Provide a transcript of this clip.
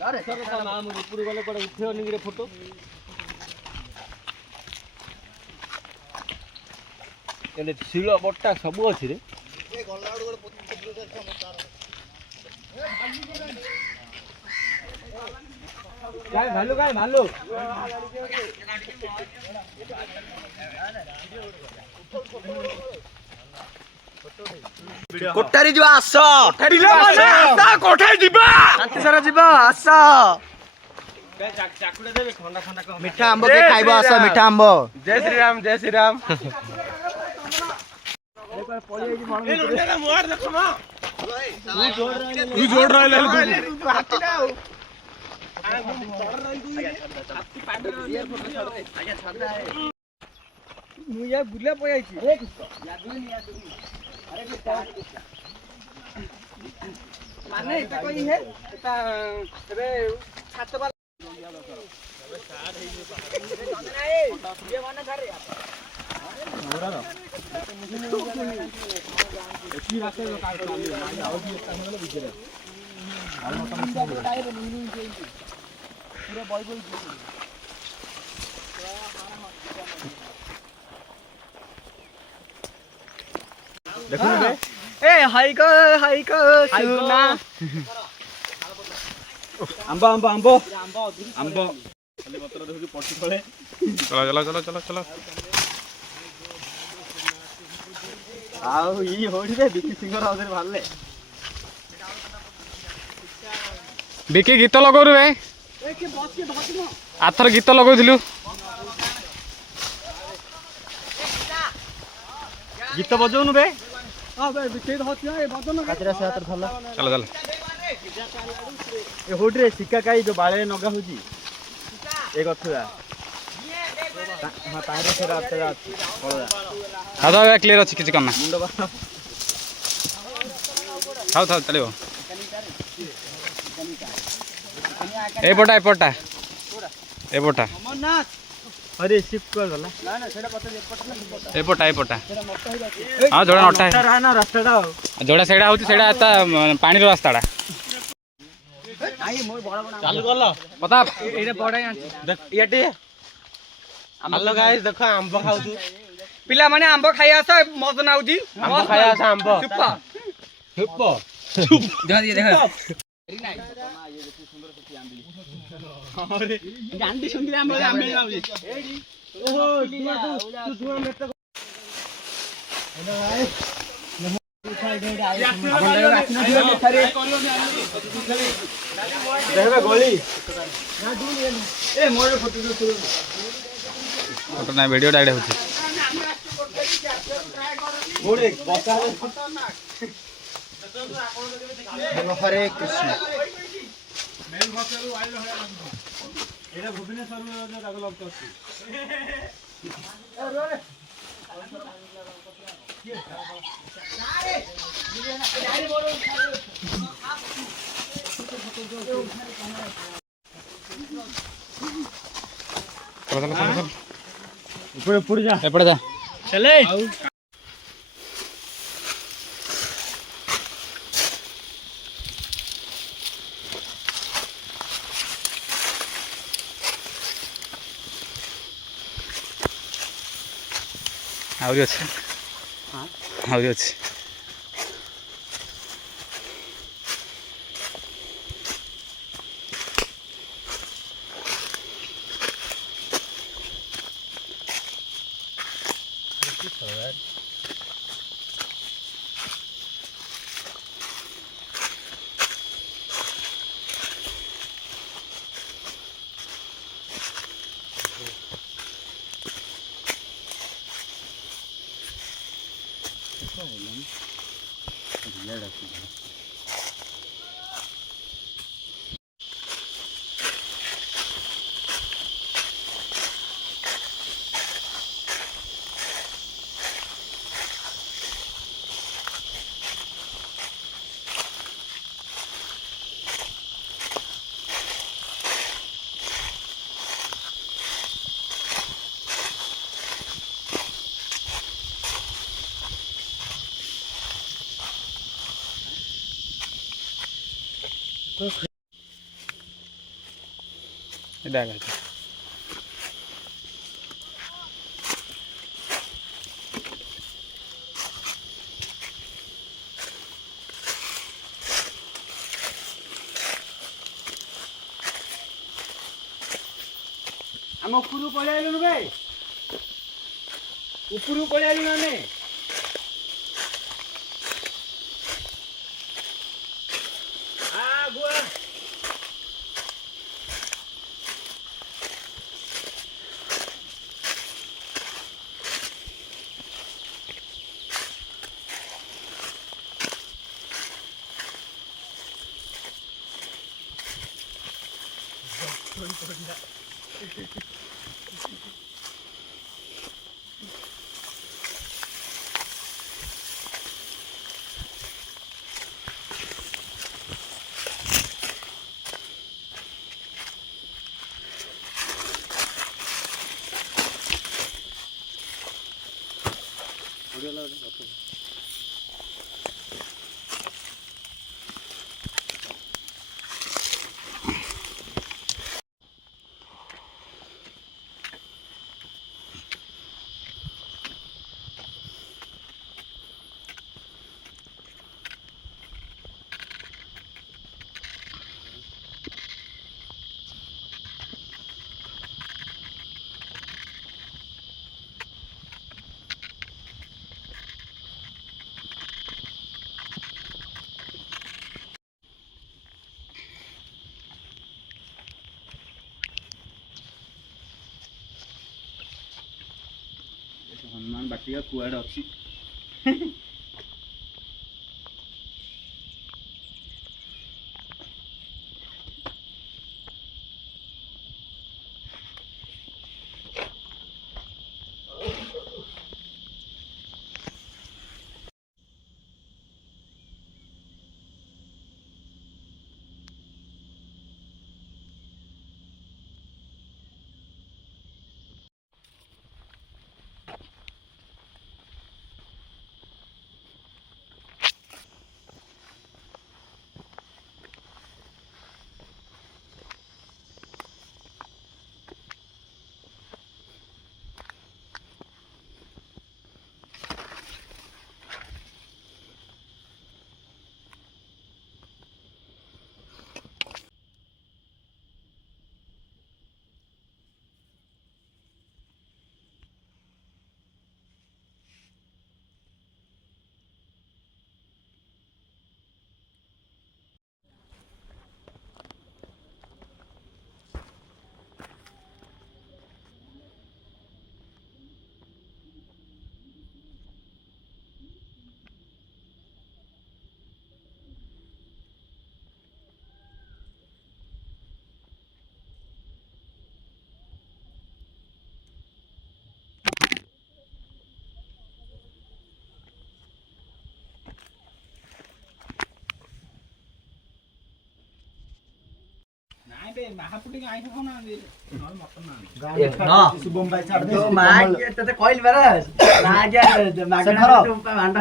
ଉପରୁ ଗଲେ କୁଆଡ଼େ ଉଠେଇବନି କିରେ ଫଟୋ। ଶିଳ ବଟା ସବୁ ଅଛି ରେ। ଭାଲୁ କାଇଁ ଭାଲୁ କୋଠାରୀ ଯିବା ଆସ। କୋଠାରୀ ଯିବା ଶାନ୍ତିଝରା ଯିବା ଆସ। ମିଠା ଆମ୍ବ କିଏ ଖାଇବ ଆସ ମିଠା ଆମ୍ବ। ଜୟ ଶ୍ରୀରାମ ଜୟ ଶ୍ରୀରାମ। ବୁଲିବା ପଳେଇଛି ମାନେ ଏଟା କହି ହେ ଏଟା ଏବେ ଛାତ ବାଲା ए हाइको सुना आंबो आंबो आंबो आंबो खाली पत्र देखि पट्टी तळे चलो चलो चलो चलो आउ ई होडी रे बिकी सिंगर आउरे भालले बिकी गीत लगौरु बे आथर गीत लगौथिलु गीत बजाउनु बे चलो चलो ए होडी रे सिक्का काई जो बाळे नगा होजी ए गथुआ हां तारे से रात पळा दादा क्लियर अछि किछि करना मुंड बा थाउ थाउ चलियो ए पोटा अरे शिफ्ट कर गला ना ना सेटा पता ए पोटा हां जोड़ा नटा है ना रास्ताटा जोड़ा सेड़ा होती सेड़ा पानी रो रास्ताटा आई मोर बड़ा बड़ा चालू करलो पता एटा बड़ा देख इयाटे हेलो गाइस देखो आंबो खाउछु पिला माने आंबो खाइ आस मजा नाउजी आंबो खाइ आस आंबो सुप्पा जा दिए देख वेरी नाइस ये देखो सुंदर सती आंबली अरे गांडी सुंदर आंबली नाउजी ओहो तू धुआ में तो हेलो गाइस देखबे गोली ए मोर फोटो ना वीडियो डाइरेक्ट होची मोरे बसा हरे कृष्ण एटा भुवनेश्वर में जो डेवलप करछि ऊपर जा एपड़े जा चले आउरी अछि हां आउरी अछि ଏଇଟା ଏକା ଆମ ଉପରକୁ ପଳେଇ ଆଇଲୁଣୁ ବେ ଉପରକୁ ପଳେଇ ଆଇଲୁଣୁ ଆମେ ଗୁଆ ହନୁମାନ ବାଟିକା କୁଆଡେ ଅଛି ନାଇଁ ବେ ମାହାପୁଟି ଆଇଁଷ ଖାଉନାହାନ୍ତି ନହେଲେ ମଟନ ନାହାନ୍ତି ଶୁଭମ ଭାଇ ଛାଡ ଦେ ମା ତତେ କହିଲି ପରା ନା ଆଜ୍ଞା ମାଗଣା ଭାଣ୍ଡ